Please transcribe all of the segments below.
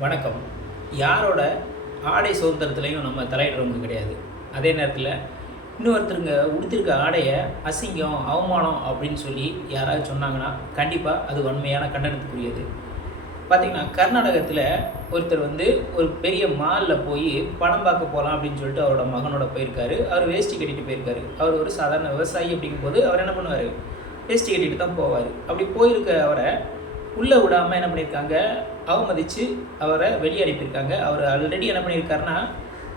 வணக்கம். யாரோட ஆடை சுதந்திரத்துலையும் நம்ம தலையிடுறவங்க கிடையாது. அதே நேரத்தில் இன்னொருத்தருங்க உடுத்திருக்க ஆடையை அசிங்கம் அவமானம் அப்படின்னு சொல்லி யாராவது சொன்னாங்கன்னா கண்டிப்பாக அது வன்மையான கண்டனத்துக்குரியது. பார்த்திங்கன்னா கர்நாடகத்தில் ஒருத்தர் வந்து ஒரு பெரிய மாலில் போய் படம் பார்க்க போகலாம் அப்படின்னு சொல்லிட்டு அவரோட மகனோட போயிருக்காரு. அவர் வேஷ்டி கட்டிட்டு போயிருக்காரு. அவர் ஒரு சாதாரண விவசாயி அப்படிங்கும்போது அவர் என்ன பண்ணுவார்? வேஷ்டி கட்டிட்டு தான் போவார். அப்படி போயிருக்க அவரை உள்ளே விடாமல் என்ன பண்ணியிருக்காங்க அவமதித்து அவரை வெளியே அனுப்பியிருக்காங்க. அவர் ஆல்ரெடி என்ன பண்ணியிருக்காருன்னா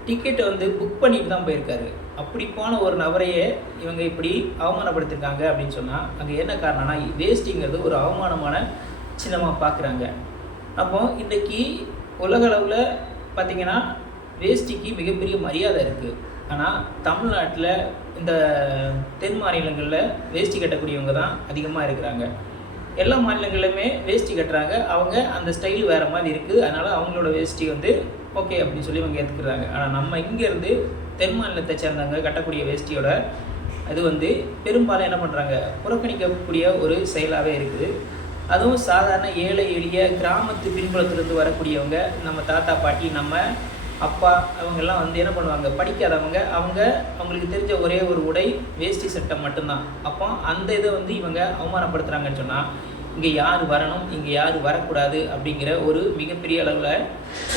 டிக்கெட்டை வந்து புக் பண்ணிட்டு தான் போயிருக்காரு. அப்படி போன ஒரு நபரையே இவங்க இப்படி அவமானப்படுத்திருக்காங்க அப்படின்னு சொன்னால் அங்கே என்ன காரணம்னா வேஸ்டிங்கிறது ஒரு அவமானமான சின்னமாக பார்க்குறாங்க அப்போ இன்றைக்கி உலக அளவில் பார்த்திங்கன்னா வேஷ்டிக்கு மிகப்பெரிய மரியாதை இருக்குது ஆனால் தமிழ்நாட்டில் இந்த தென் மாநிலங்களில் வேஷ்டி கட்டக்கூடியவங்க தான் அதிகமாக இருக்கிறாங்க. எல்லா மாநிலங்களிலுமே வேஷ்டி கட்டுறாங்க. அவங்க அந்த ஸ்டைல் வேறு மாதிரி இருக்குது அதனால் அவங்களோட வேஷ்டி வந்து ஓகே அப்படின்னு சொல்லி அவங்க ஏற்றுக்கிறாங்க ஆனால் நம்ம இங்கேருந்து தென் மாநிலத்தை சேர்ந்தவங்க கட்டக்கூடிய வேஷ்டியோட அது வந்து பெரும்பாலும் என்ன பண்ணுறாங்க புறக்கணிக்கக்கூடிய ஒரு செயலாகவே இருக்குது. அதுவும் சாதாரண ஏழை எளிய கிராமத்து பின்புலத்திலிருந்து வரக்கூடியவங்க நம்ம தாத்தா பாட்டி நம்ம அப்பா அவங்கெல்லாம் வந்து என்ன பண்ணுவாங்க? படிக்காதவங்க அவங்க அவங்களுக்கு தெரிஞ்ச ஒரே ஒரு உடை வேஷ்டி சட்டம் மட்டும்தான். அப்போ அந்த இதை வந்து இவங்க அவமானப்படுத்துகிறாங்கன்னு சொன்னால் இங்கே யார் வரணும் இங்கே யார் வரக்கூடாது அப்படிங்கிற ஒரு மிகப்பெரிய அளவில்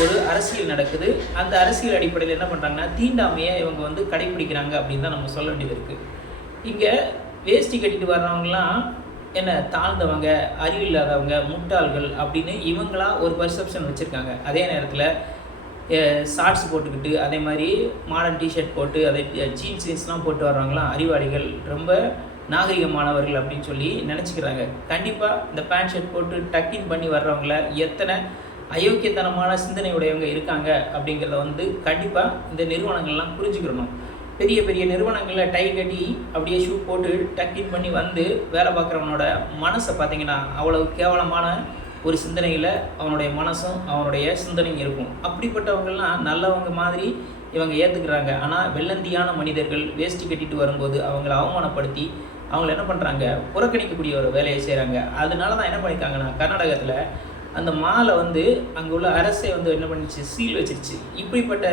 ஒரு அரசியல் நடக்குது. அந்த அரசியல் அடிப்படையில் என்ன பண்ணுறாங்கன்னா தீண்டாமையை இவங்க வந்து கடைப்பிடிக்கிறாங்க அப்படின்னு தான் நம்ம சொல்ல வேண்டியது இருக்குது இங்கே வேஷ்டி கட்டிட்டு வர்றவங்களாம் என்ன தாழ்ந்தவங்க அறிவில்லாதவங்க முட்டாள்கள் அப்படின்னு இவங்களா ஒரு பர்செப்ஷன் வச்சுருக்காங்க. அதே நேரத்தில் ஷார்ட்ஸ் போட்டுக்கிட்டு அதே மாதிரி மாடர்ன் டிஷர்ட் போட்டு அதே ஜீன்ஸ் ஜீன்ஸ்லாம் போட்டு வர்றாங்களாம் அறிவாளிகள் ரொம்ப நாகரிகமானவர்கள் அப்படின்னு சொல்லி நினச்சிக்கிறாங்க. கண்டிப்பாக இந்த பேண்ட் ஷர்ட் போட்டு டக்கின் பண்ணி வர்றவங்கள எத்தனை அயோக்கியத்தனமான சிந்தனை உடையவங்க இருக்காங்க அப்படிங்கிறத வந்து கண்டிப்பாக இந்த நிறுவனங்கள்லாம் புரிஞ்சுக்கிறணும். பெரிய பெரிய நிறுவனங்களில் டை கட்டி அப்படியே ஷூ போட்டு டக்கின் பண்ணி வந்து வேலை பார்க்குறவனோட மனசை பார்த்தீங்கன்னா அவ்வளவு கேவலமான ஒரு சிந்தனையில் அவனுடைய மனசும் அவனுடைய சிந்தனையும் இருக்கும். அப்படிப்பட்டவங்கள்லாம் நல்லவங்க மாதிரி இவங்க ஏற்றுக்கிறாங்க ஆனால் வெள்ளந்தியான மனிதர்கள் வேஷ்டி கட்டிட்டு வரும்போது அவங்கள அவமானப்படுத்தி அவங்கள என்ன பண்ணுறாங்க புறக்கணிக்கக்கூடிய ஒரு வேலையை செய்கிறாங்க அதனால தான் என்ன பண்ணியிருக்காங்கன்னா கர்நாடகத்தில் அந்த மாலை வந்து அங்கே உள்ள அரசை வந்து என்ன பண்ணிச்சு? சீல் வச்சிருச்சு. இப்படிப்பட்ட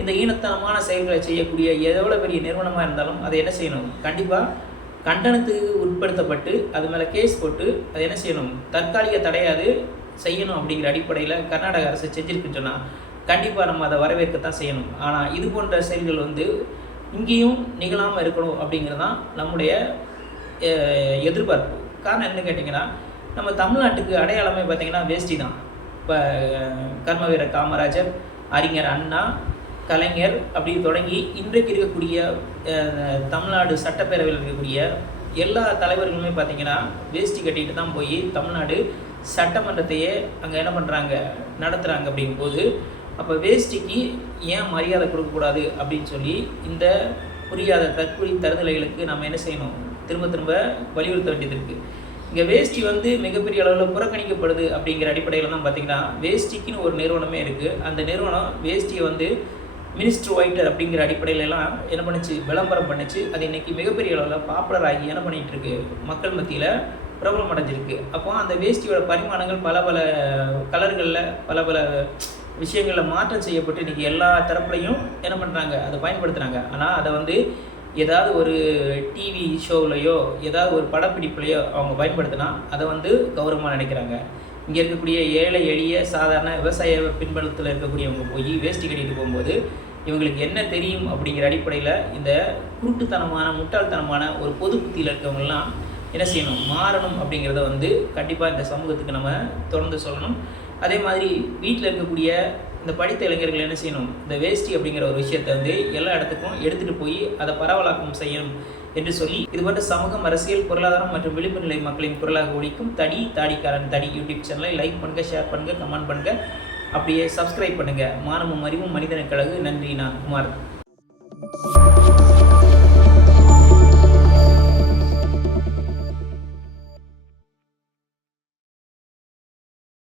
இந்த ஈனத்தனமான செயல்களை செய்யக்கூடிய எவ்வளோ பெரிய நிறுவனமாக இருந்தாலும் அதை என்ன செய்யணும்? கண்டிப்பாக கண்டனத்துக்கு உட்படுத்தப்பட்டு அது மேலே கேஸ் போட்டு அது என்ன செய்யணும்? தற்காலிக தடையாது செய்யணும் அப்படிங்கிற அடிப்படையில் கர்நாடக அரசு செஞ்சிருக்குன்னு சொன்னால் கண்டிப்பாக நம்ம அதை வரவேற்கத்தான் செய்யணும். ஆனால் இது போன்ற செயல்கள் வந்து இங்கேயும் நிகழாமல் இருக்கணும் அப்படிங்கிறது தான் நம்முடைய எதிர்பார்ப்பு. காரணம் என்ன கேட்டிங்கன்னா நம்ம தமிழ்நாட்டுக்கு அடையாளமே பார்த்திங்கன்னா வேஷ்டி தான். இப்போ கர்மவீரர் காமராஜர் அறிஞர் அண்ணா கலைஞர் அப்படி தொடங்கி இன்றைக்கு இருக்கக்கூடிய தமிழ்நாடு சட்டப்பேரவையில் இருக்கக்கூடிய எல்லா தலைவர்களுமே பார்த்தீங்கன்னா வேஷ்டி கட்டிட்டு தான் போய் தமிழ்நாடு சட்டமன்றத்தையே அங்கே என்ன பண்ணுறாங்க நடத்துகிறாங்க அப்படிங்கும்போது அப்போ வேஷ்டிக்கு ஏன் மரியாதை கொடுக்கக்கூடாது அப்படின்னு சொல்லி இந்த புரியாத தற்கொலை தருதலைகளுக்கு நம்ம என்ன செய்யணும்? திரும்ப திரும்ப வலியுறுத்த வேண்டியது இருக்குது இங்கே வேஷ்டி வந்து மிகப்பெரிய அளவில் புறக்கணிக்கப்படுது அப்படிங்கிற அடிப்படையில் தான் பார்த்தீங்கன்னா வேஷ்டிக்குன்னு ஒரு நிறுவனமே இருக்குது அந்த நிறுவனம் வேஷ்டியை வந்து மினிஸ்டர் ஒயிட்டர் அப்படிங்கிற அடிப்படையில எல்லாம் என்ன பண்ணுச்சு? விளம்பரம் பண்ணுச்சு. அது இன்னைக்கு மிகப்பெரிய அளவில் பாப்புலர் ஆகி என்ன பண்ணிட்டு இருக்கு? மக்கள் மத்தியில் பிரபலம் அடைஞ்சிருக்கு. அப்போ அந்த வேஷ்டியோட பரிமாணங்கள் பல பல கலர்களில் பல பல விஷயங்களில் மாற்றம் செய்யப்பட்டு இன்றைக்கி எல்லா தரப்புலையும் என்ன பண்ணுறாங்க அதை பயன்படுத்துகிறாங்க ஆனால் அதை வந்து ஏதாவது ஒரு டிவி ஷோவிலையோ ஏதாவது ஒரு படப்பிடிப்புலையோ அவங்க பயன்படுத்தினா அதை வந்து கௌரவமாக நினைக்கிறாங்க. இங்கே இருக்கக்கூடிய ஏழை எளிய சாதாரண விவசாய பின்பலத்தில் இருக்கக்கூடியவங்க போய் வேஷ்டி கட்டிட்டு போகும்போது இவங்களுக்கு என்ன தெரியும் அப்படிங்கிற அடிப்படையில் இந்த குருட்டுத்தனமான முட்டாள்தனமான ஒரு பொது புத்தியில் இருக்கவங்கலாம் என்ன செய்யணும்? மாறணும் அப்படிங்கிறத வந்து கண்டிப்பாக இந்த சமூகத்துக்கு நம்ம தொடர்ந்து சொல்லணும். அதே மாதிரி வீட்டில் இருக்கக்கூடிய இந்த படித்த இளைஞர்கள் என்ன செய்யணும்? இந்த வேஷ்டி அப்படிங்கிற ஒரு விஷயத்தை வந்து எல்லா இடத்துக்கும் எடுத்துகிட்டு போய் அதை பரவலாக்கம் செய்யணும். என்று சொல்லி இதுபோன்ற சமூகம் அரசியல் பொருளாதாரம் மற்றும் விளிம்பு நிலை மக்களின் குரலாக ஒழிக்கும் தடி தாடிக்காரன் தடி யூடியூப் சேனலை லைக் பண்ணுங்கள் ஷேர் பண்ணுங்கள் கமெண்ட் பண்ணுங்கள் அப்படியே சப்ஸ்கிரைப் பண்ணுங்கள் மானமும் அறிவும் மனிதனுக்கு கழகு நன்றி நான் குமார்.